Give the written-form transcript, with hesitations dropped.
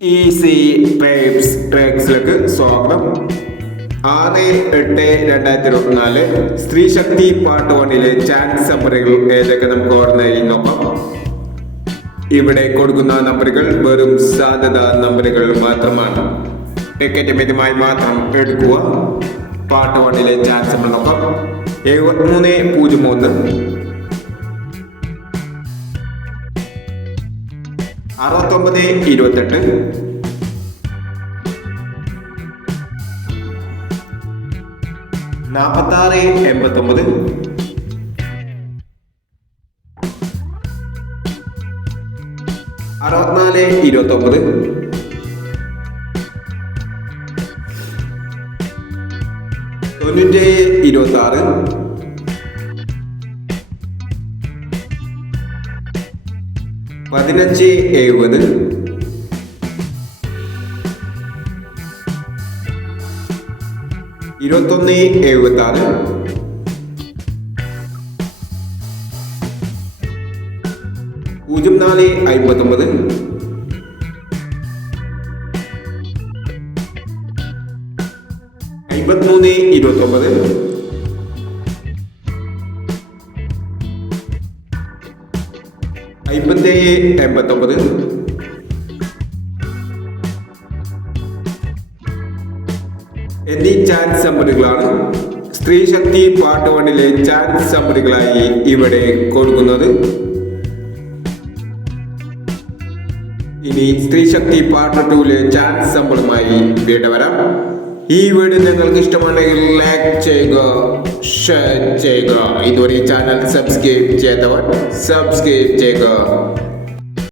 Easy trades ട്രാക്സിലേക്ക് സ്വാഗതം. 6-8-2024 സ്ത്രീ ശക്തി part 1-ലെ chance നമ്പറുകൾ ഏതൊക്കെ നമുക്ക് ഓർമ്മയായി നോക്കാം. ഇവിടെ കൊടുക്കുന്ന നമ്പറുകൾ വെറും സാധ്യത നമ്പറുകൾ മാത്രമാണ്. ടിക്കറ്റ് മിതമായി മാത്രം എടുക്കുക. പാർട്ട് 1-ലെ ചാൻസ് നമ്പർ നോക്കാം. 7303 6928 4689 6429 9726 1570 2176 0459 5329 5789 എന്നീ ചാൻസ് നമ്പറുകളാണ് സ്ത്രീ ശക്തി പാർട്ട് 1-ലെ ചാൻസ് നമ്പറുകളായി ഇവിടെ കൊടുക്കുന്നത്. ഇനി സ്ത്രീ ശക്തി പാർട്ട് 2-ലെ ചാൻസ് നമ്പറുമായി വീണ്ടും വരാം. ഈ വീഡിയോ നിങ്ങൾക്ക് ഇഷ്ടമാണെങ്കിൽ ലൈക്ക് ചെയ്യുക, ഷെയർ ചെയ്യുക. ഇതുവരെ ചാനൽ സബ്സ്ക്രൈബ് ചെയ്തവർ സബ്സ്ക്രൈബ് ചെയ്യുക.